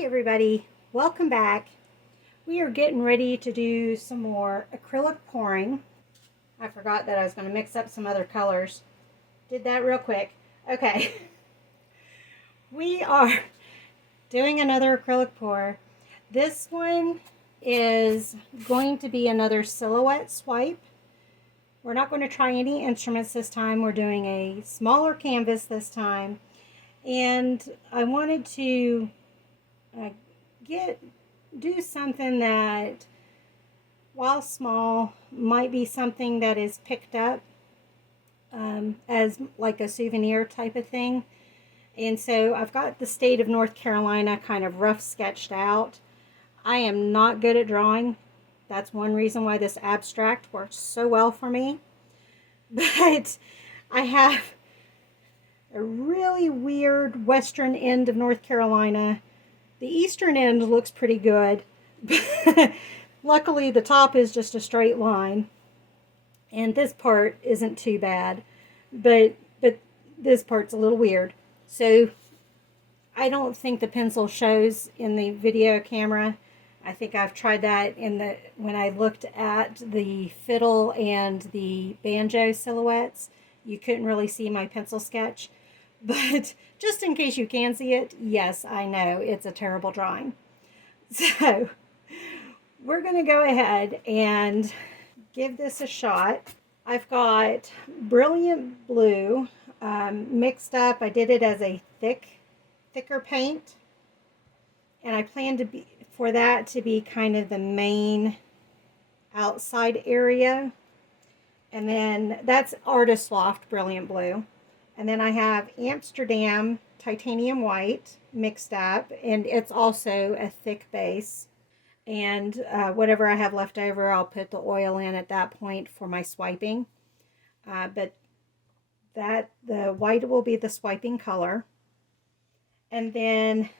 Hey everybody, welcome back. We are getting ready to do some more acrylic pouring. I forgot that I was going to mix up some other colors. Did that real quick. Okay. We are doing another acrylic pour. This one is going to be another silhouette swipe. We're not going to try any instruments this time. We're doing a smaller canvas this time. And I wanted to do something that, while small, might be something that is picked up as like a souvenir type of thing. And so I've got the state of North Carolina kind of rough sketched out. I am not good at drawing. That's one reason why this abstract works so well for me. But I have a really weird western end of North Carolina. The eastern end looks pretty good. Luckily, the top is just a straight line. And this part isn't too bad. But this part's a little weird. So I don't think the pencil shows in the video camera. I think I've tried that when I looked at the fiddle and the banjo silhouettes. You couldn't really see my pencil sketch. But just in case you can see it, yes, I know it's a terrible drawing. So we're going to go ahead and give this a shot. I've got Brilliant Blue mixed up. I did it as a thicker paint. And I plan for that to be kind of the main outside area. And then that's Artist Loft Brilliant Blue. And then I have Amsterdam Titanium White mixed up, and it's also a thick base. And whatever I have left over, I'll put the oil in at that point for my swiping. But the white will be the swiping color. And then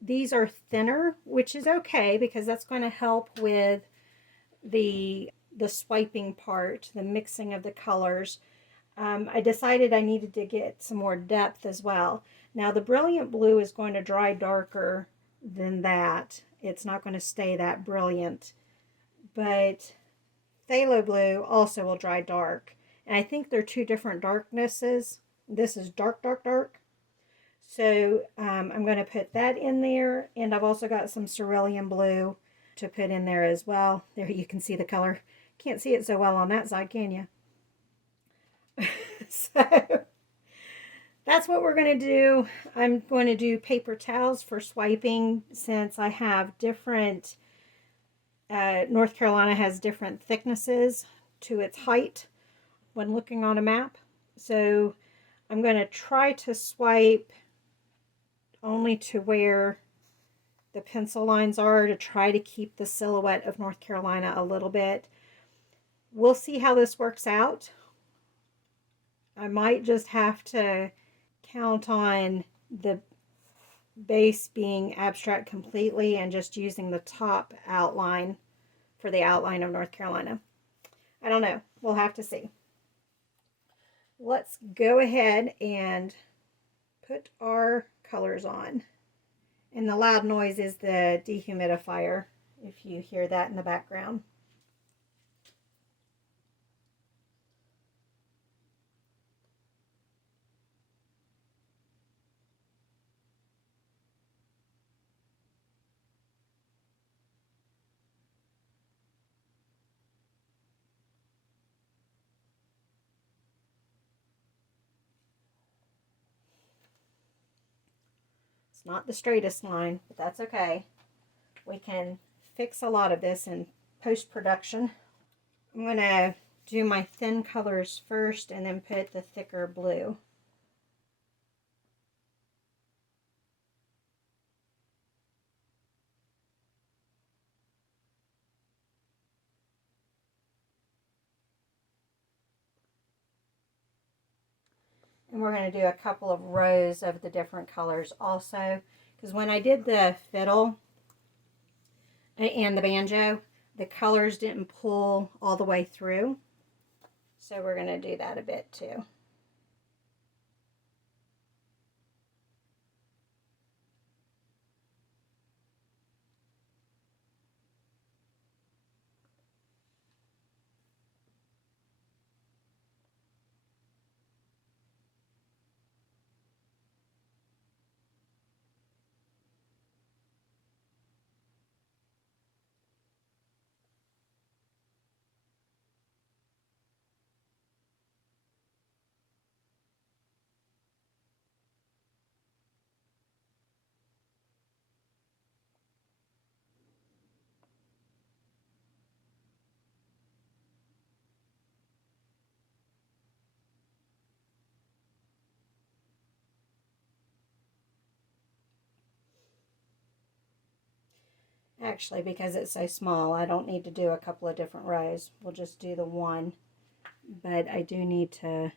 these are thinner, which is okay because that's going to help with the swiping part, the mixing of the colors. I decided I needed to get some more depth as well. Now the Brilliant Blue is going to dry darker than that. It's not going to stay that brilliant. But Phthalo Blue also will dry dark. And I think they're two different darknesses. This is dark, dark, dark. So I'm going to put that in there. And I've also got some Cerulean Blue to put in there as well. There you can see the color. Can't see it so well on that side, can you? So that's what we're going to do. I'm going to do paper towels for swiping since I have different, North Carolina has different thicknesses to its height when looking on a map. So I'm going to try to swipe only to where the pencil lines are to try to keep the silhouette of North Carolina a little bit. We'll see how this works out. I might just have to count on the base being abstract completely and just using the top outline for the outline of North Carolina. I don't know. We'll have to see. Let's go ahead and put our colors on. And the loud noise is the dehumidifier, if you hear that in the background. It's not the straightest line, but that's okay. We can fix a lot of this in post-production. I'm going to do my thin colors first and then put the thicker blue. And we're going to do a couple of rows of the different colors also, because when I did the fiddle and the banjo, the colors didn't pull all the way through. So we're going to do that a bit too. actually, because it's so small, I don't need to do a couple of different rows. We'll just do the one. But I do need to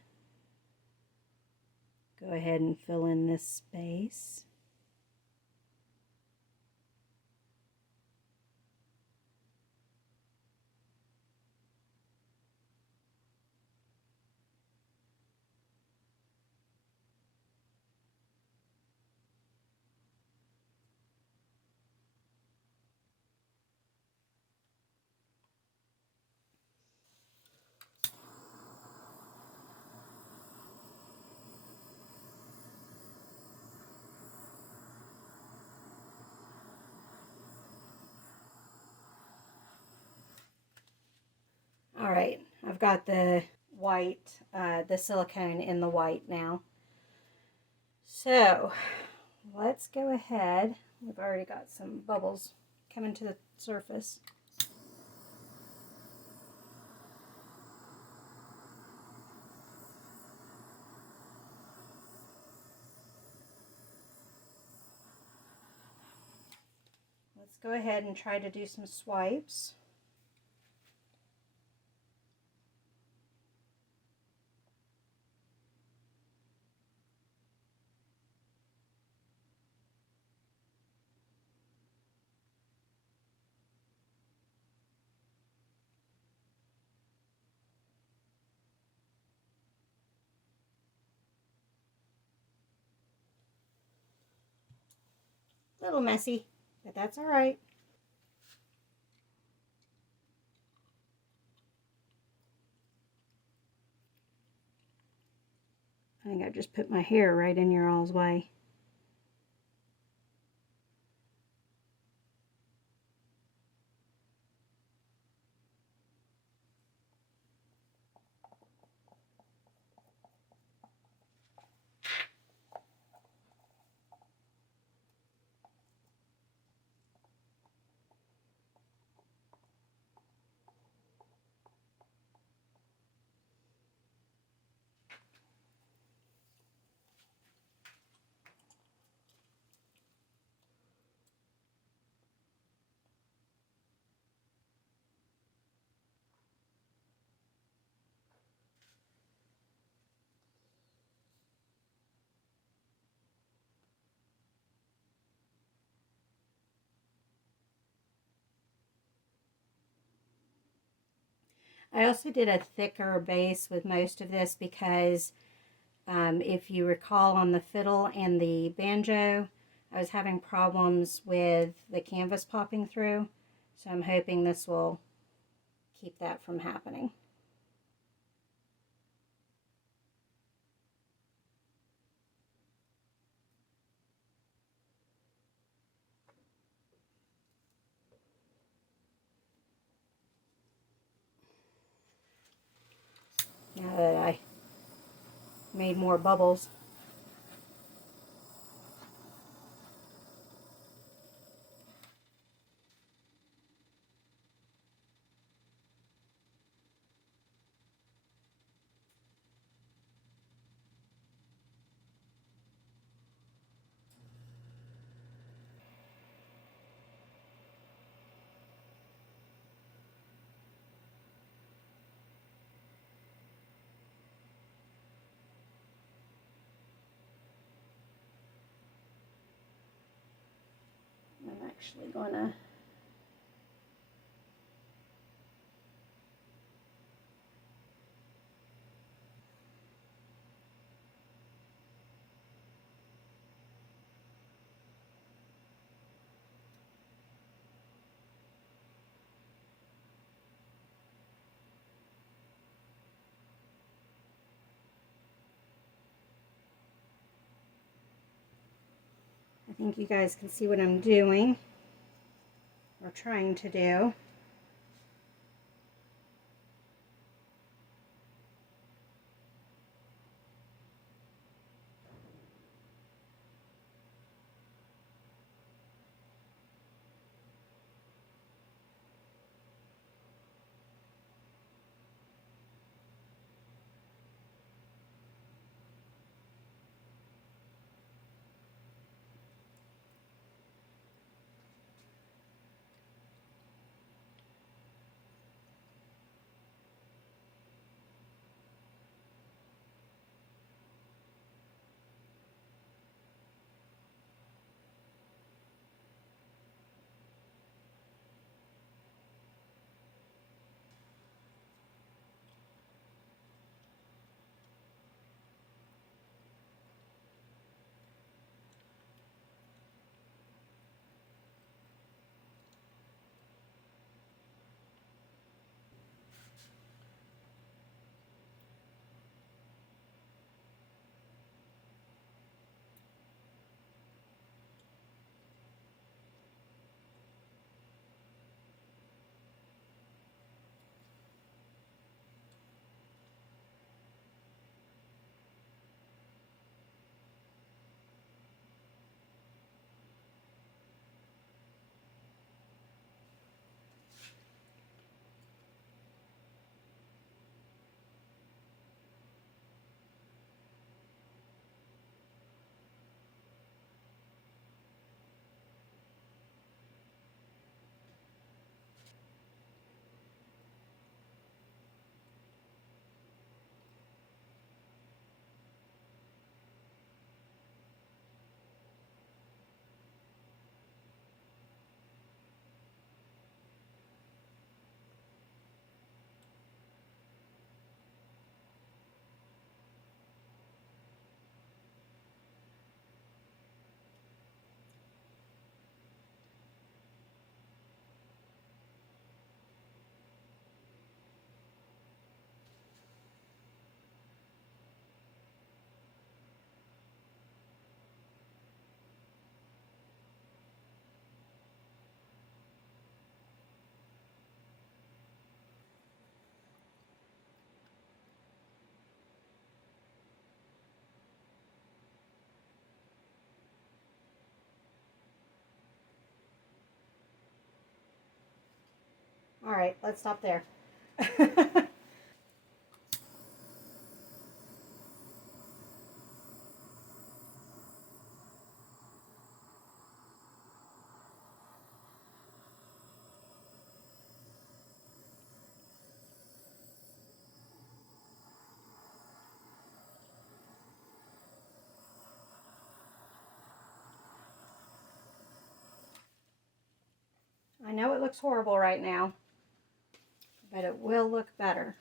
go ahead and fill in this space. All right, I've got the white, the silicone in the white now. So let's go ahead. We've already got some bubbles coming to the surface. Let's go ahead and try to do some swipes. A little messy, but that's all right. I think I just put my hair right in your all's way. I also did a thicker base with most of this because if you recall on the fiddle and the banjo, I was having problems with the canvas popping through. So I'm hoping this will keep that from happening. Now that I made more bubbles. I'm actually gonna I think you guys can see what I'm doing or trying to do. All right, let's stop there. I know it looks horrible right now, but it will look better.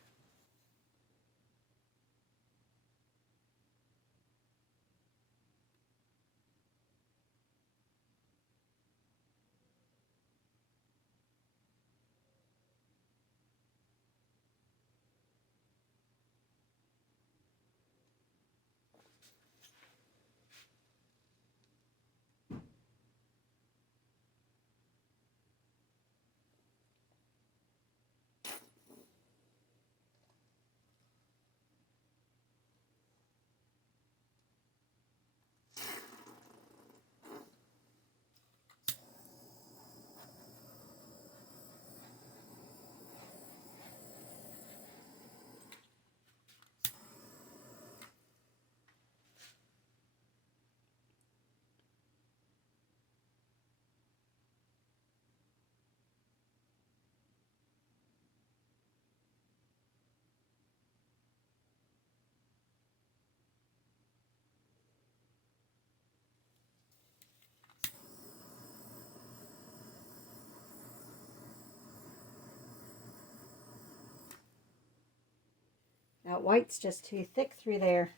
That white's just too thick through there.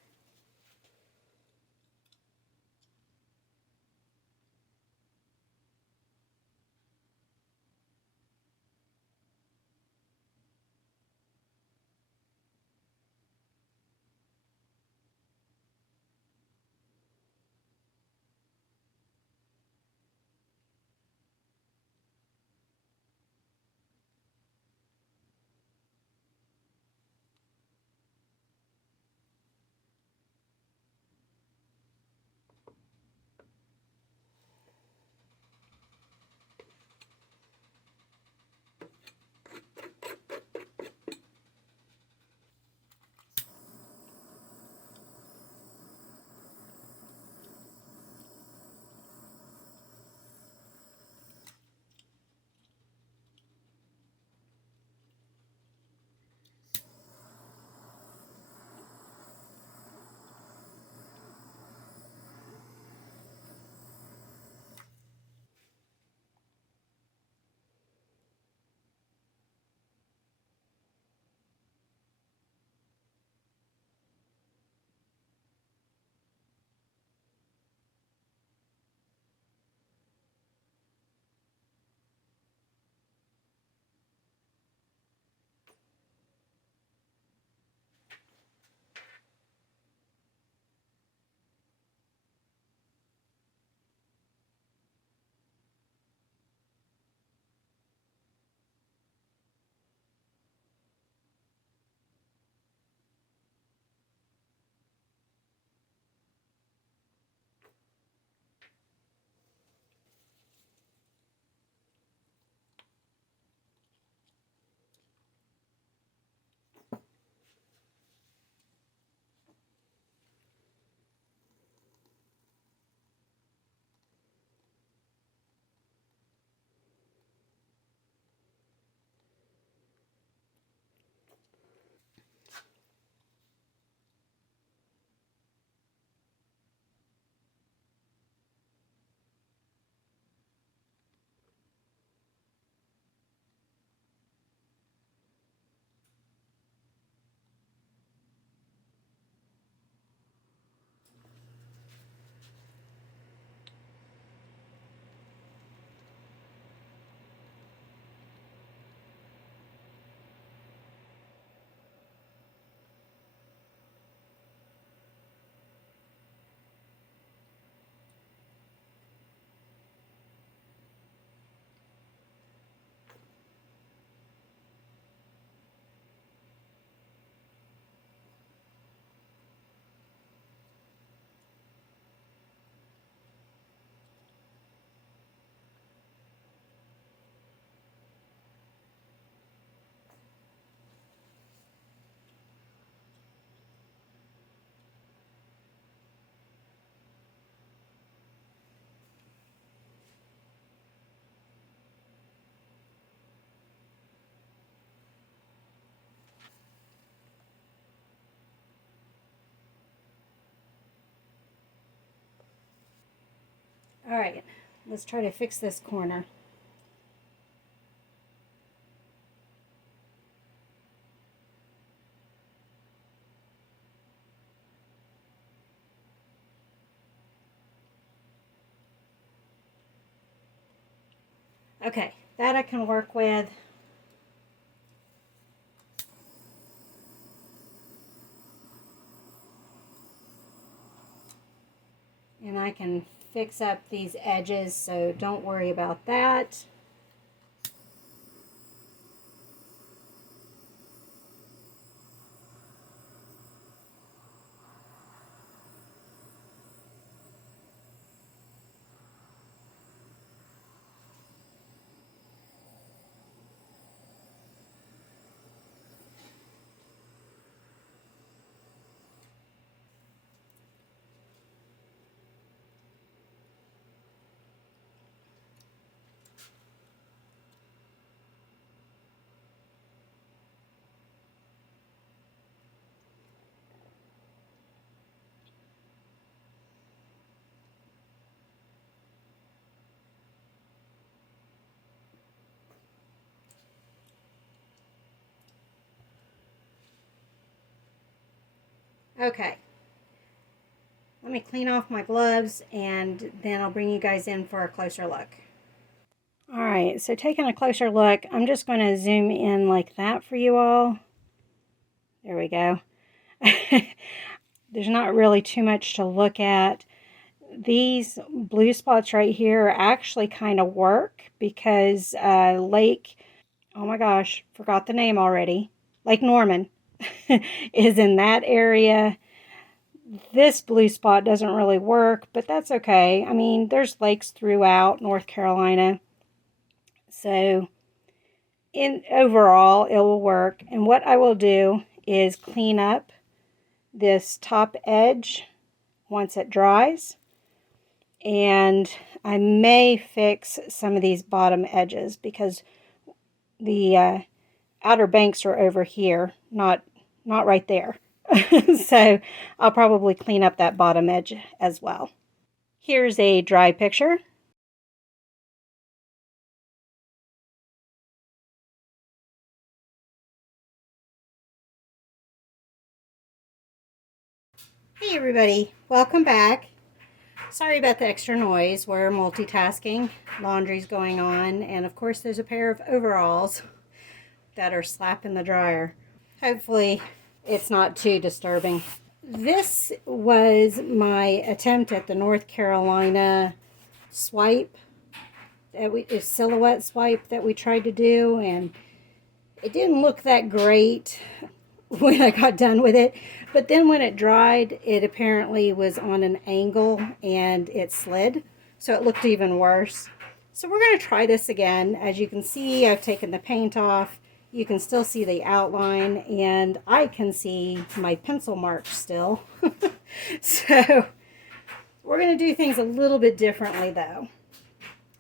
All right, let's try to fix this corner. Okay, that I can work with. And I can fix up these edges, so don't worry about that. Okay, let me clean off my gloves and then I'll bring you guys in for a closer look. All right, so taking a closer look, I'm just going to zoom in like that for you all. There we go. There's not really too much to look at. These blue spots right here actually kind of work because Lake, oh my gosh, forgot the name already, Lake Norman is in that area. This blue spot doesn't really work, but that's okay. I mean, there's lakes throughout North Carolina. So overall, it will work. And what I will do is clean up this top edge once it dries. And I may fix some of these bottom edges because the outer banks are over here, not right there. So I'll probably clean up that bottom edge as well. Here's a dry picture. Hey everybody, welcome back. Sorry about the extra noise. We're multitasking. Laundry's going on, and of course there's a pair of overalls that are slapping the dryer. Hopefully it's not too disturbing. This was my attempt at the North Carolina swipe, silhouette swipe that we tried to do, and it didn't look that great when I got done with it. But then when it dried, it apparently was on an angle and it slid. So it looked even worse. So we're going to try this again. As you can see, I've taken the paint off. You can still see the outline, and I can see my pencil marks still. So we're going to do things a little bit differently though.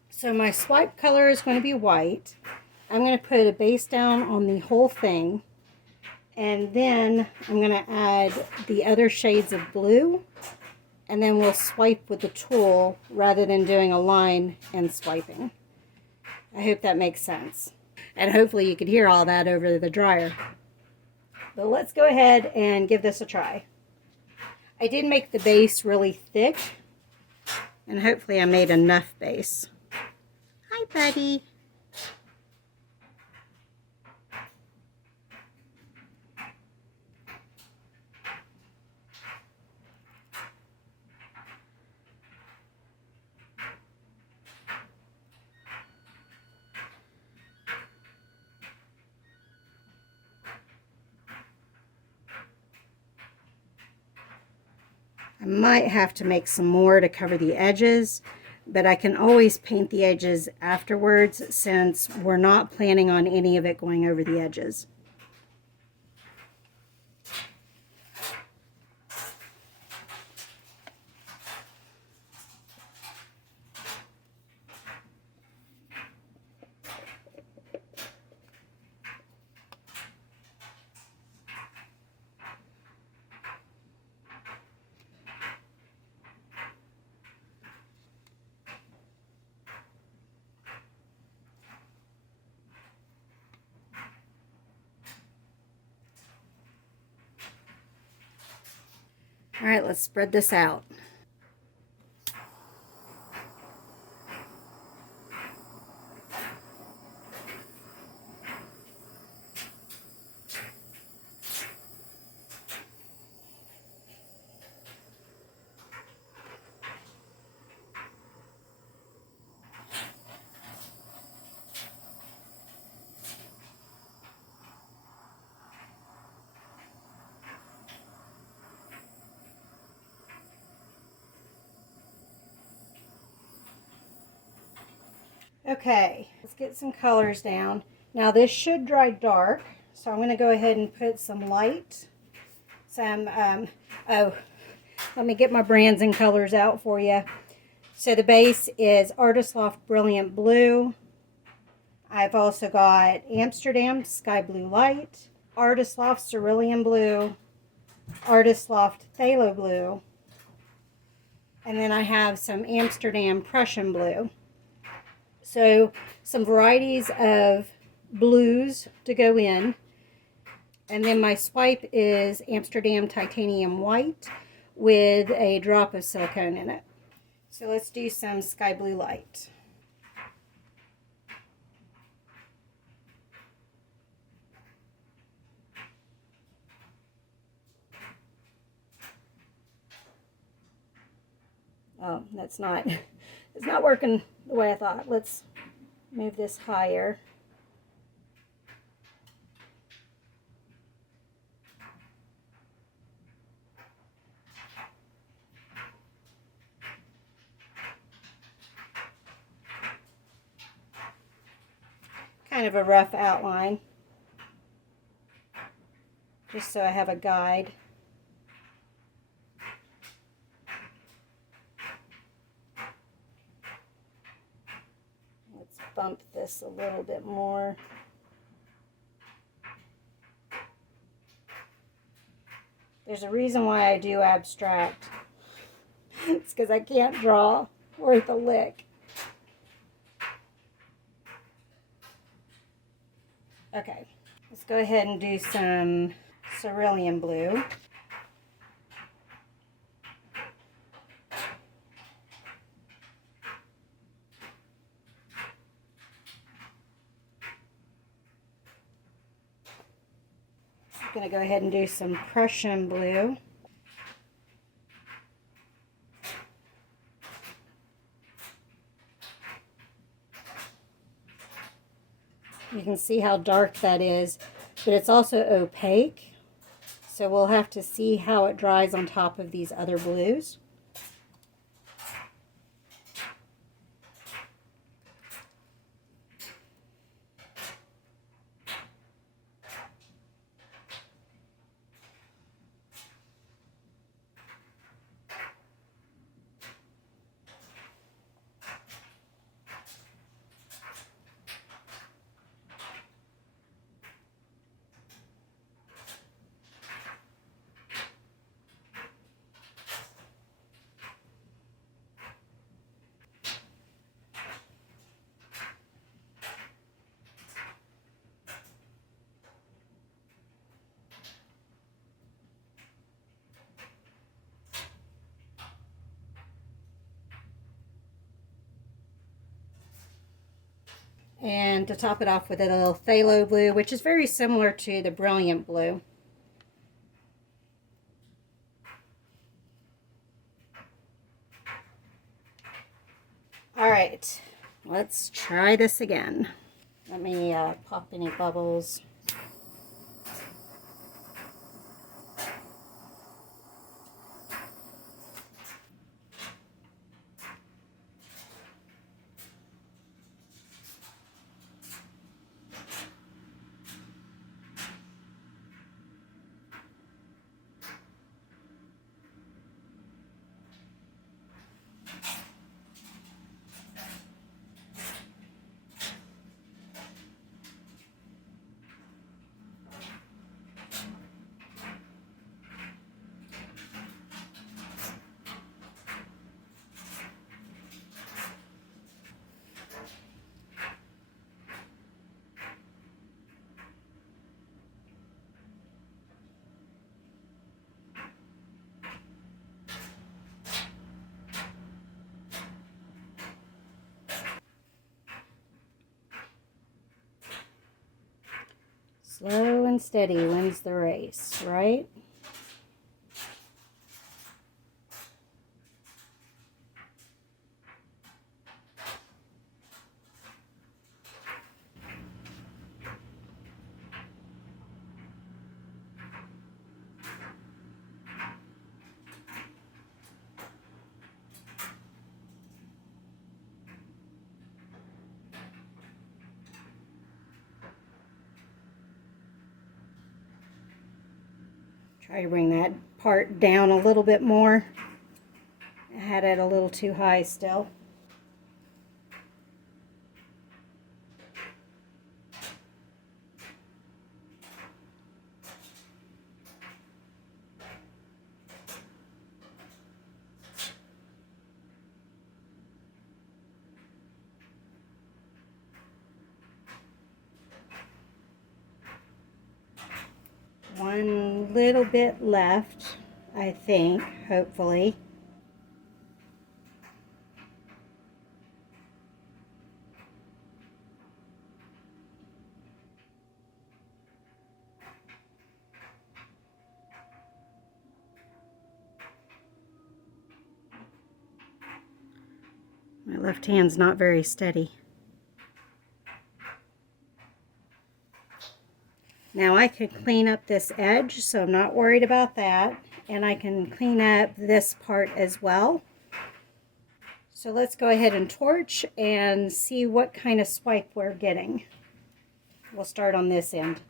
So my swipe color is going to be white. I'm going to put a base down on the whole thing. And then I'm going to add the other shades of blue. And then we'll swipe with the tool rather than doing a line and swiping. I hope that makes sense. And hopefully you could hear all that over the dryer. But let's go ahead and give this a try. I did make the base really thick. And hopefully I made enough base. Hi, buddy. I might have to make some more to cover the edges, but I can always paint the edges afterwards since we're not planning on any of it going over the edges. All right, let's spread this out. Okay, let's get some colors down. Now this should dry dark, so I'm going to go ahead and put some light, oh, let me get my brands and colors out for you. So the base is Artist Loft Brilliant Blue. I've also got Amsterdam Sky Blue Light, Artist Loft Cerulean Blue, Artist Loft Phthalo Blue, and then I have some Amsterdam Prussian Blue. So some varieties of blues to go in. And then my swipe is Amsterdam Titanium White with a drop of silicone in it. So let's do some Sky Blue Light. Oh, it's not working the way I thought. Let's move this higher. Kind of a rough outline, just so I have a guide. Let's bump this a little bit more. There's a reason why I do abstract. It's because I can't draw worth a lick. Okay, let's go ahead and do some cerulean blue. I'm going to go ahead and do some Prussian blue. You can see how dark that is, but it's also opaque. So we'll have to see how it dries on top of these other blues. And to top it off with a little phthalo blue, which is very similar to the brilliant blue. All right, let's try this again. Let me pop any bubbles. Slow and steady wins the race, right? Try to bring that part down a little bit more. I had it a little too high still. One little bit left, I think, hopefully. My left hand's not very steady. Now I can clean up this edge, so I'm not worried about that. And I can clean up this part as well. So let's go ahead and torch and see what kind of swipe we're getting. We'll start on this end.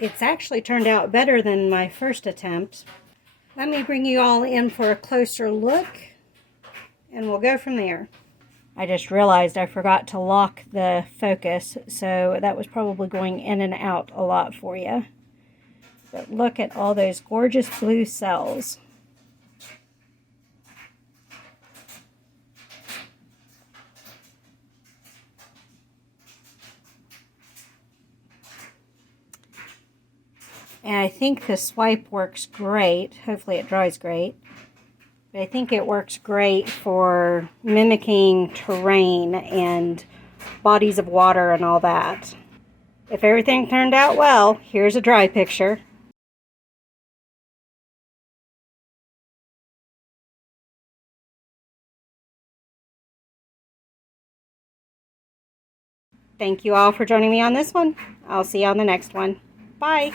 It's actually turned out better than my first attempt. Let me bring you all in for a closer look, and we'll go from there. I just realized I forgot to lock the focus, so that was probably going in and out a lot for you. But look at all those gorgeous blue cells. And I think the swipe works great. Hopefully it dries great. But I think it works great for mimicking terrain and bodies of water and all that. If everything turned out well, here's a dry picture. Thank you all for joining me on this one. I'll see you on the next one. Bye.